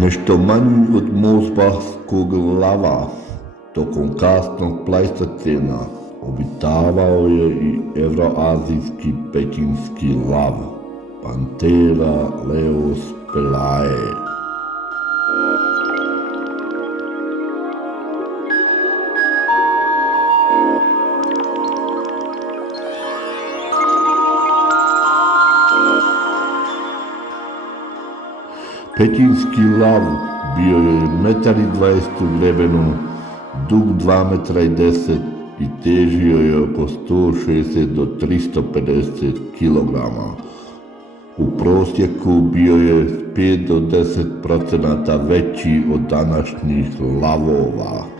Nešto manji od mozbarskog lava, tokom kasnog plejstocena obitavao je i evroazijski pekinski lav, Panthera leospelae. Pekinski lav bio je 1,20 m u grebenu, dug 2,10 m i težio je oko 160 do 350 kg. U prosjeku bio je 5 do 10% veći od današnjih lavova.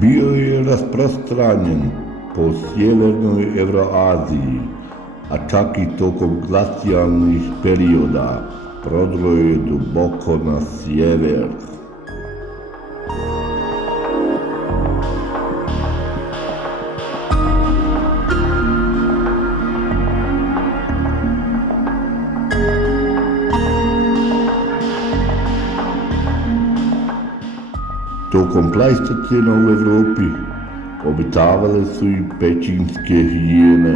Bio je rasprostranjen po sjevernoj Evroaziji, a čak i tokom glacijalnih perioda prodro je duboko na sjever. Tokom plejstocena u Evropi obitavale su i pekinske hijene,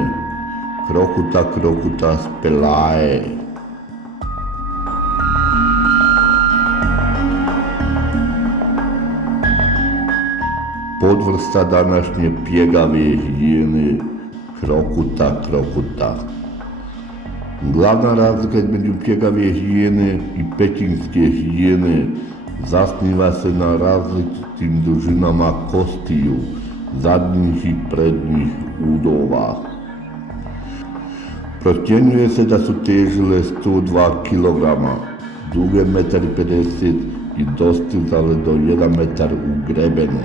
Crocuta spelae. Podvrsta današnje pjegave hijene, Crocuta. Glavna razlika između pjegave hijene i pekinske hijene zasniva se na različitim dužinama kostiju, zadnjih i prednjih udova. Procjenjuje se da su težile 102 kg, duge 1,50 m i dostizale do 1 metar u grebenu.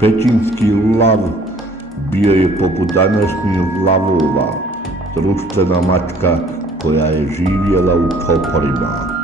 Pekinski lav bio je poput današnjih lavova, društvena mačka koja je živjela u koporima.